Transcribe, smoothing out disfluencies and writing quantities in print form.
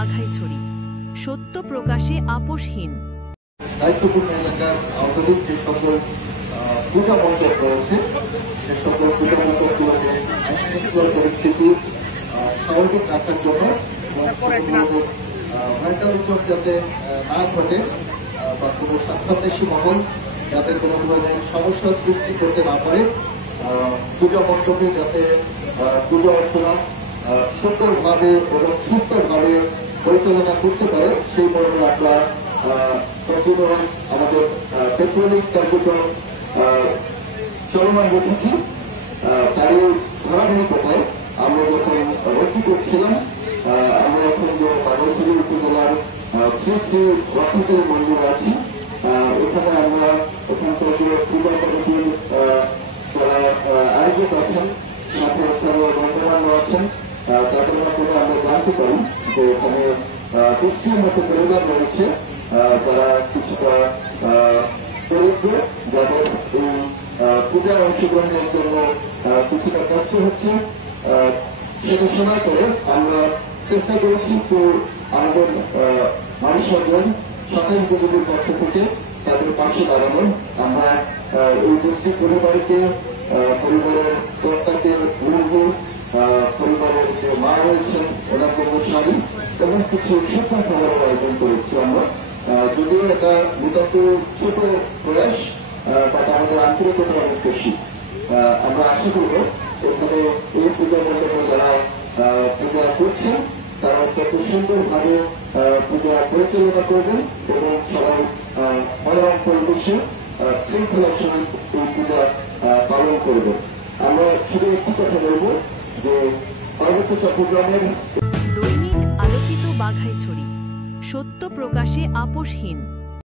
বাঘাইছড়ি, সত্য প্রকাশে আপোষহীন। দায়িত্বপূর্ণ এলাকার আওতাধীন যে সকল পূজা মণ্ডপ রয়েছে সে সকল পূজা মণ্ডপগুলোকে আইনশৃঙ্খলা পরিস্থিতি স্বাভাবিক রাখার জন্য ভাইটালচক যাতে না ঘটে বা কোনো স্বার্থান্বেষী মহল যাতে কোনো ধরনের সমস্যার সৃষ্টি করতে না পারে, পূজা মণ্ডপে যাতে পূজা অর্চনা সুন্দরভাবে এবং সুস্থভাবে পরিচালনা করতে পারে সেই মর্মে আমরা আমাদের পেট্রোলিং কার্যক্রম চলমান রেখেছি। তারই ধারাবাহিকতায় আমরা যখন রক্ষী করছিলাম, আমরা এখন যে বাঘাইছড়ি উপজেলার শ্রী শ্রী রক্ষাতের মন্দির আছি, এখানে আমরা ওখানকার যে পূজা কমিটির যারা আয়োজক আছেন, সাথে স্থানীয় গণ্যমান্য আছেন, তাদের মাধ্যমে আমরা জানতে পারি যে এখানে 30টির মতো পরিবার রয়েছে যারা কিছুটা দরিদ্র, যাদের এই পূজায় অংশগ্রহণের জন্য কিছুটা কষ্ট হচ্ছে। সেটা শোনার পরে আমরা চেষ্টা করেছি তো আমাদের মানুষজন 27 উপজেলার পক্ষ থেকে তাদের পাশে দাঁড়ানো। আমরা এই ডিস্ট্রিক্ট পরিবারকে, পরিবারের কর্তাকে, মুরগি, পরিবারের যে মা রয়েছেন ওনার জন্য শাড়ি এবং কিছু শুকনো খাবারের আয়োজন করেছি আমরা। যদিও এটা নিতান্ত ছোট প্রয়াস, বাট আমাদের আন্তরিকতা অনেক বেশি। আমরা আশা করব এখানে এই পূজা মণ্ডপে যারা পূজা করছেন তারা অত্যন্ত সুন্দরভাবে পূজা পরিচালনা করবেন এবং সবাই মনোরম পরিবেশে শৃঙ্খলার সহিত এই পূজা পালন করবেন। আমরা শুধু একটি কথা বলব যে পার্বত্য চট্টগ্রামের দৈনিক আলোকিত বাঘাইছড়ি, সত্য প্রকাশে আপোষহীন।